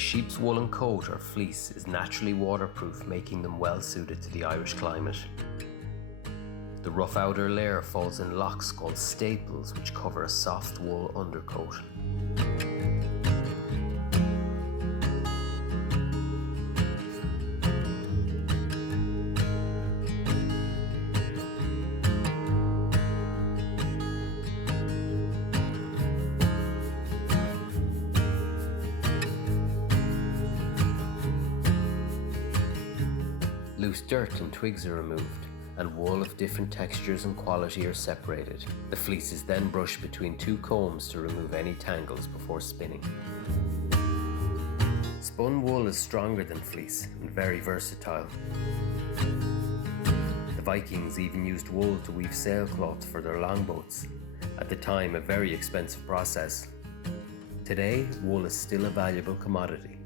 sheep's woolen coat or fleece is naturally waterproof, making them well suited to the Irish climate. The rough outer layer falls in locks called staples, which cover a soft wool undercoat. Loose dirt and twigs are removed, and wool of different textures and quality are separated. The fleece is then brushed between two combs to remove any tangles before spinning. Spun wool is stronger than fleece and very versatile. The Vikings even used wool to weave sailcloth for their longboats, at the time a very expensive process. Today, wool is still a valuable commodity.